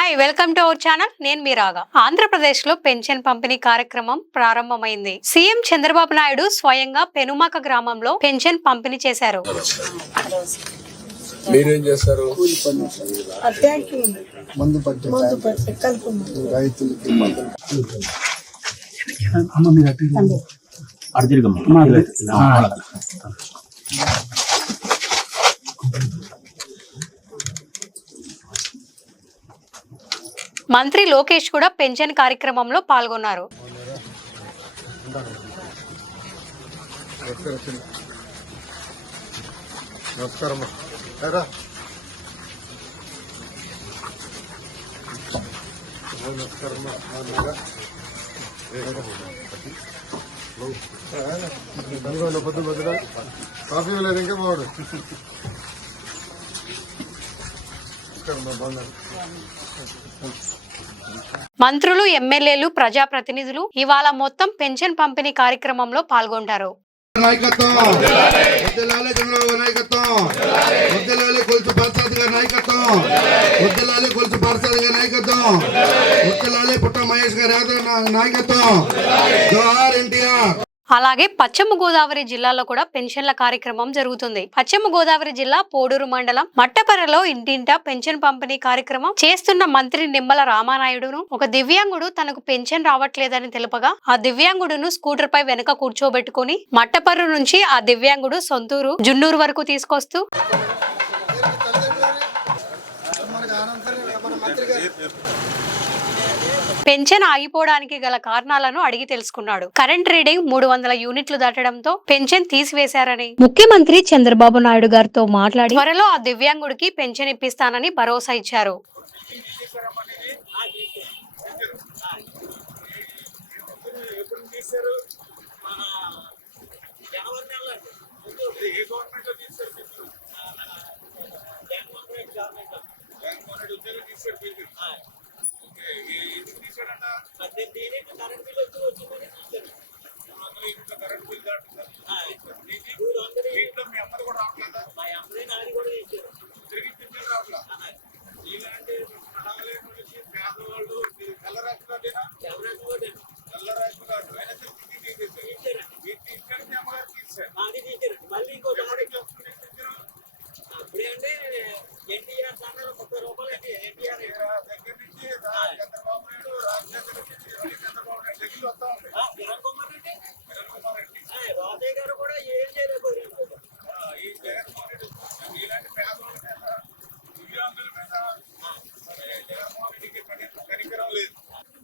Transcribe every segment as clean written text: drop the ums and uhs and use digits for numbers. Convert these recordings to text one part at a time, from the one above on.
Hi welcome to our channel. నేను మీ రాగా. ఆంధ్రప్రదేశ్ లో పెన్షన్ పంపిణీ కార్యక్రమం ప్రారంభమైంది. సీఎం చంద్రబాబు నాయుడు స్వయంగా పెనుమాక గ్రామంలో పెన్షన్ పంపిణీ చేశారు. మీరేం చేస్తారు? మంత్రి లోకేష్ కూడా పెన్షన్ కార్యక్రమంలో పాల్గొన్నారు. కాఫీ లేదు ఇంకా బాగుండు. మంత్రులు, ఎమ్మెల్యేలు, ప్రజాప్రతినిధులు ఇవాళ మొత్తం పెన్షన్ పంపిణీ కార్యక్రమంలో పాల్గొంటారు. నాయకత్వం వద్దలాలే చంద్రబాబు నాయకత్వం, వద్దలాలే కొలుసు పార్సాది గారి నాయకత్వం, వద్దలాలే కొలుసు పార్సాది గారి నాయకత్వం, వద్దలాలే పుట్ట మహేష్ గారి నాయకత్వం. జోహార్ ఎన్టీఆర్. అలాగే పశ్చిమ గోదావరి జిల్లాలో కూడా పెన్షన్ల కార్యక్రమం జరుగుతుంది. పశ్చిమ గోదావరి జిల్లా పోడూరు మండలం మట్టపర్రలో ఇంటింటా పెన్షన్ పంపిణీ కార్యక్రమం చేస్తున్న మంత్రి నిమ్మల రామానాయుడును ఒక దివ్యాంగుడు తనకు పెన్షన్ రావట్లేదని తెలుపగా ఆ దివ్యాంగుడును స్కూటర్ పై వెనుక కూర్చోబెట్టుకుని మట్టపర్రు నుంచి ఆ దివ్యాంగుడు సొంతూరు జున్నూరు వరకు తీసుకొస్తూ పెన్షన్ ఆగిపోవడానికి గల కారణాలను అడిగి తెలుసుకున్నాడు. కరెంట్ రీడింగ్ 300 యూనిట్లు దాటడంతో పెన్షన్ తీసివేశారని ముఖ్యమంత్రి చంద్రబాబు నాయుడు గారితో మాట్లాడి త్వరలో ఆ దివ్యాంగుడికి పెన్షన్ ఇప్పిస్తానని భరోసా ఇచ్చారు.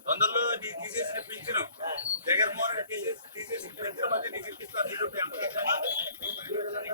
తొందరలో తీసేసిన పింఛను